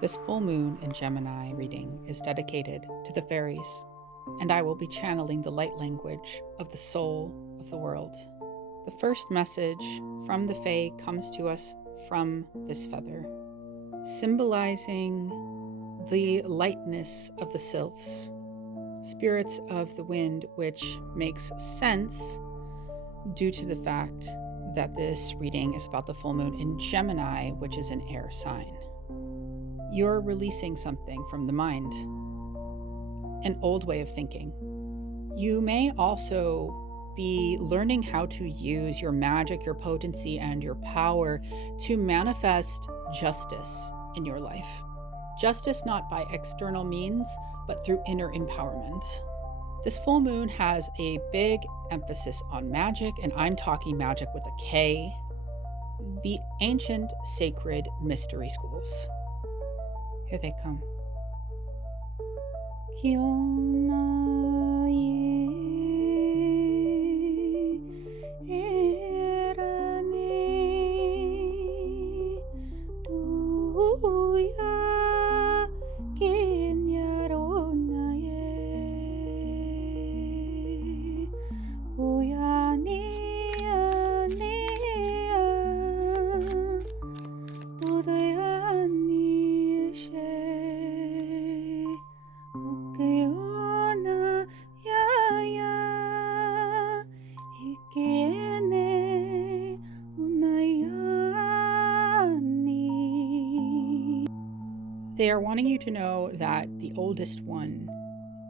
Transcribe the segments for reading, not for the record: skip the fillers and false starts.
This full moon in Gemini reading is dedicated to the fairies, and I will be channeling the light language of the soul of the world. The first message from the Fae comes to us from this feather, symbolizing the lightness of the sylphs, spirits of the wind, which makes sense due to the fact that this reading is about the full moon in Gemini, which is an air sign. You're releasing something from the mind, an old way of thinking. You may also be learning how to use your magic, your potency, and your power to manifest justice in your life. Justice not by external means, but through inner empowerment. This full moon has a big emphasis on magic, and I'm talking magic with a K, the ancient sacred mystery schools. Here they come. They are wanting you to know that the oldest one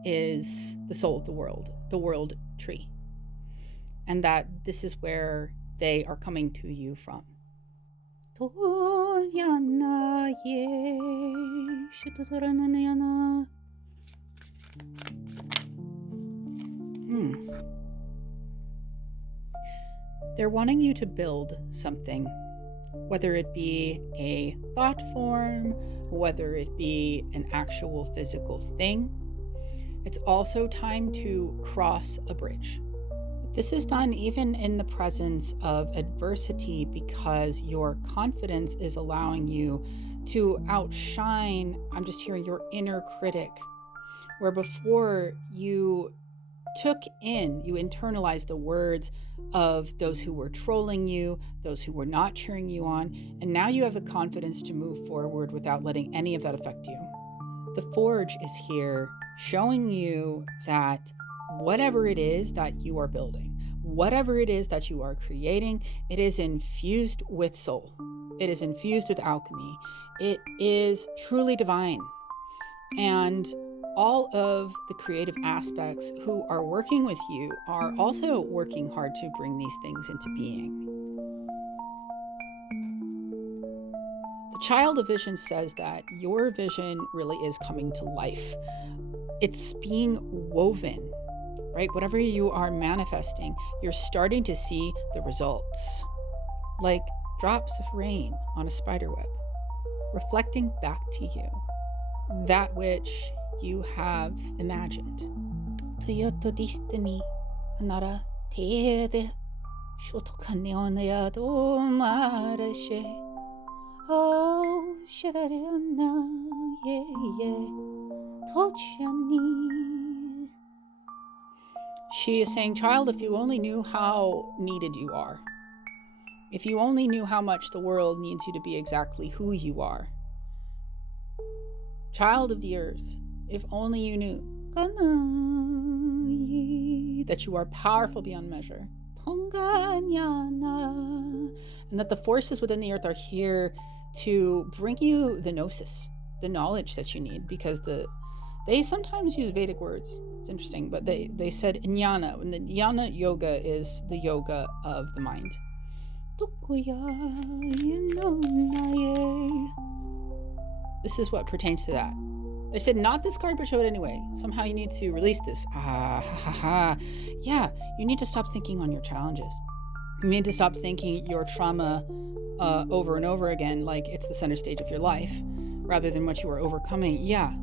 is the soul of the world tree, and that this is where they are coming to you from. They're wanting you to build something, whether it be a thought form, whether it be an actual physical thing. It's also time to cross a bridge. This is done even in the presence of adversity, because your confidence is allowing you to outshine, I'm just hearing, your inner critic, where before you internalized the words of those who were trolling you, those who were not cheering you on, and now you have the confidence to move forward without letting any of that affect you. The Forge is here showing you that whatever it is that you are building, whatever it is that you are creating, it is infused with soul. It is infused with alchemy. It is truly divine. And all of the creative aspects who are working with you are also working hard to bring these things into being. The Child of Vision says that your vision really is coming to life. It's being woven, right? Whatever you are manifesting, you're starting to see the results, like drops of rain on a spider web, reflecting back to you that which you have imagined. Toyota destiny, anara tede, shotokaneoneado marashe. Oh, shadariana, tochani. She is saying, child, if you only knew how needed you are, if you only knew how much the world needs you to be exactly who you are. Child of the earth, if only you knew that you are powerful beyond measure, and that the forces within the earth are here to bring you the gnosis, the knowledge that you need, because they sometimes use Vedic words. It's interesting, but they said jnana, and the jnana yoga is the yoga of the mind. This is what pertains to that. They said not this card, but show it anyway. Somehow you need to release this. Yeah, you need to stop thinking on your challenges. You need to stop thinking your trauma over and over again like it's the center stage of your life, rather than what you are overcoming. Yeah.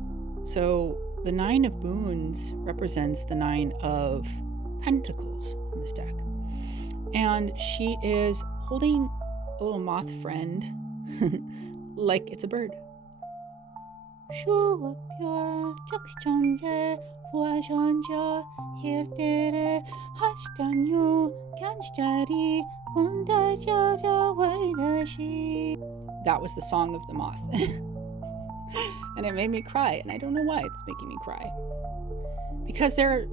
So the 9 of Moons represents the 9 of Pentacles in this deck. And she is holding a little moth friend like it's a bird. 쇼뼈 적시전제 후아전자 힐때레 하시단요 간지자리 곤다자자 월다시. That was the song of the moth. And it made me cry, and I don't know why it's making me cry. Because they're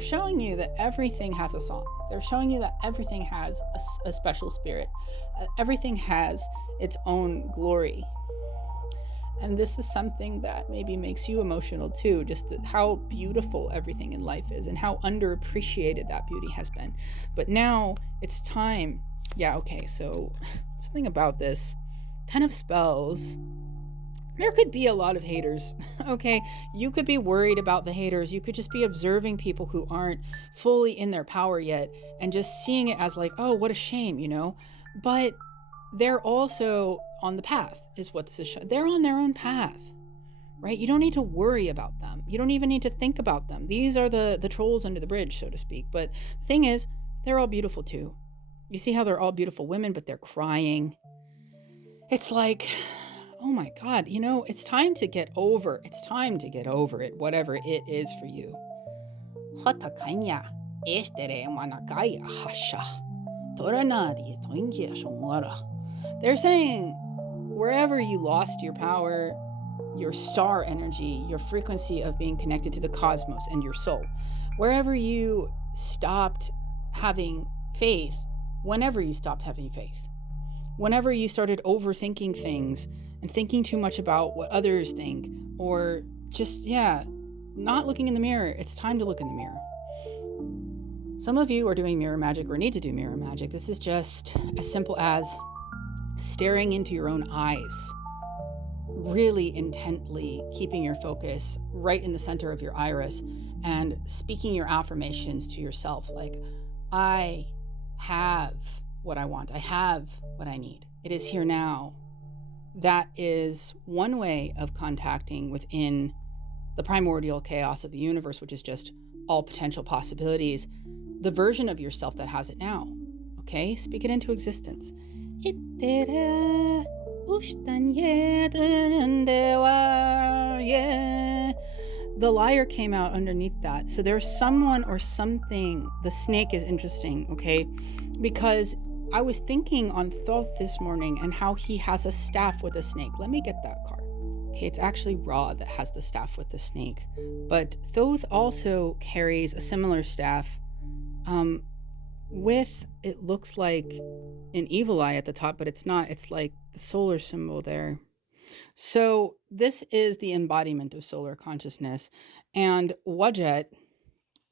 showing you that everything has a song. They're showing you that everything has a special spirit. Everything has its own glory. And this is something that maybe makes you emotional too, just how beautiful everything in life is and how underappreciated that beauty has been. But now it's time. Yeah, okay, so something about this 10 of spells. There could be a lot of haters, okay? You could be worried about the haters. You could just be observing people who aren't fully in their power yet and just seeing it as like, oh, what a shame, you know? But they're also on the path, is what this is showing. They're on their own path, right? You don't need to worry about them. You don't even need to think about them. These are the trolls under the bridge, so to speak. But the thing is, they're all beautiful too. You see how they're all beautiful women, but they're crying. It's like, oh my God, you know, it's time to get over. It's time to get over it, whatever it is for you. They're saying wherever you lost your power, your star energy, your frequency of being connected to the cosmos and your soul, wherever you stopped having faith, whenever you stopped having faith, whenever you started overthinking things and thinking too much about what others think, or just, not looking in the mirror, it's time to look in the mirror. Some of you are doing mirror magic or need to do mirror magic. This is just as simple as staring into your own eyes, really intently keeping your focus right in the center of your iris and speaking your affirmations to yourself like, I have what I want. I have what I need. It is here now. That is one way of contacting within the primordial chaos of the universe, which is just all potential possibilities, the version of yourself that has it now. Okay? Speak it into existence. The liar came out underneath that. So there's someone or something. The snake is interesting, okay? Because I was thinking on Thoth this morning and how he has a staff with a snake. Let me get that card. Okay, it's actually Ra that has the staff with the snake. But Thoth also carries a similar staff with, it looks like an evil eye at the top, but it's not. It's like the solar symbol there. So this is the embodiment of solar consciousness. And Wajet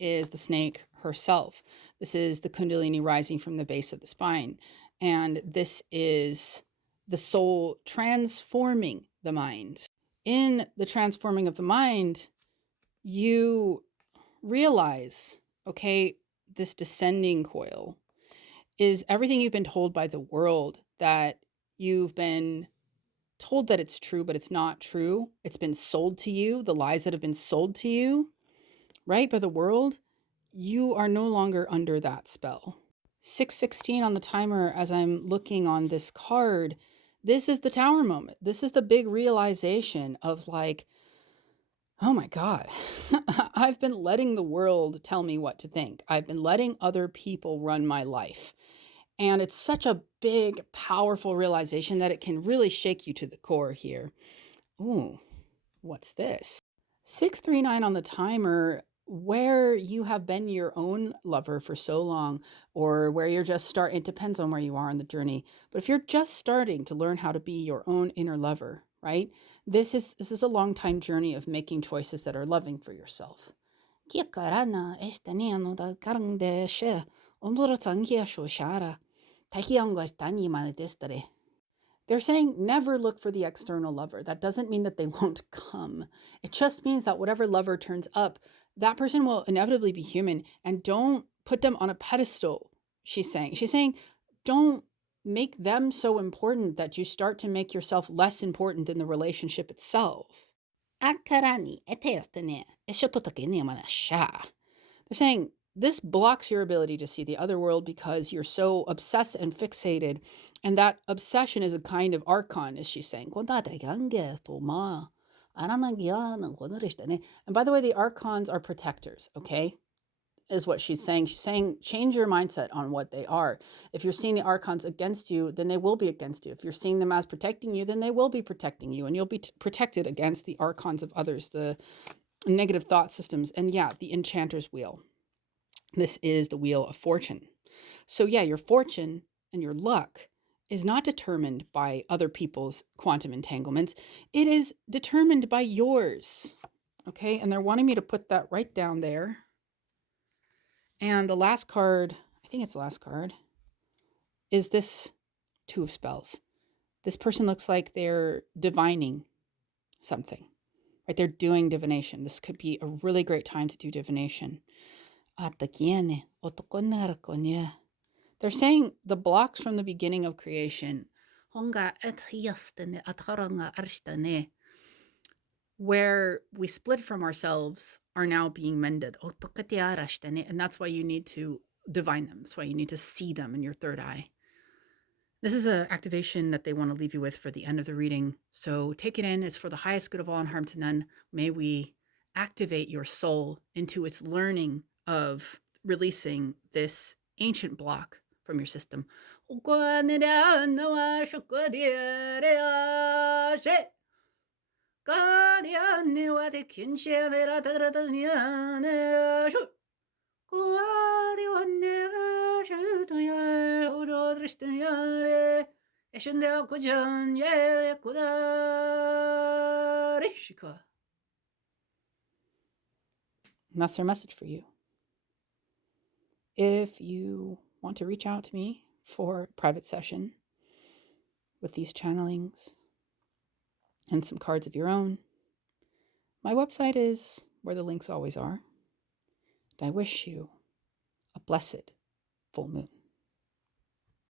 is the snake herself. This is the Kundalini rising from the base of the spine. And this is the soul transforming the mind. In the transforming of the mind, you realize, okay, this descending coil is everything you've been told by the world, that you've been told that it's true, but it's not true. It's been sold to you, the lies that have been sold to you, right, by the world. You are no longer under that spell. 6:16 on the timer as I'm looking on this card. This is the tower moment. This is the big realization of like, oh my God, I've been letting the world tell me what to think. I've been letting other people run my life. And it's such a big, powerful realization that it can really shake you to the core here. Ooh, what's this? 639 on the timer, where you have been your own lover for so long, or where you're just it depends on where you are on the journey. But if you're just starting to learn how to be your own inner lover, right? This is a long time journey of making choices that are loving for yourself. They're saying never look for the external lover. That doesn't mean that they won't come. It just means that whatever lover turns up, that person will inevitably be human, and don't put them on a pedestal, she's saying. She's saying don't make them so important that you start to make yourself less important than the relationship itself. They're saying this blocks your ability to see the other world because you're so obsessed and fixated. And that obsession is a kind of archon, as she's saying. And by the way, the archons are protectors, okay? Is what she's saying. She's saying change your mindset on what they are. If you're seeing the archons against you, then they will be against you. If you're seeing them as protecting you, then they will be protecting you, and you'll be protected against the archons of others, the negative thought systems. And yeah, the enchanter's wheel. This is the wheel of fortune. So yeah, your fortune and your luck is not determined by other people's quantum entanglements. It is determined by yours. Okay, and they're wanting me to put that right down there. And the last card, I think it's the last card, is this Two of Spells. This person looks like they're divining something, right? They're doing divination. This could be a really great time to do divination. They're saying the blocks from the beginning of creation, where we split from ourselves, are now being mended. And that's why you need to divine them. That's why you need to see them in your third eye. This is an activation that they want to leave you with for the end of the reading. So take it in. It's for the highest good of all and harm to none. May we activate your soul into its learning of releasing this ancient block from your system. And that's their message for you. If you want to reach out to me for a private session with these channelings and some cards of your own, my website is where the links always are. And I wish you a blessed full moon.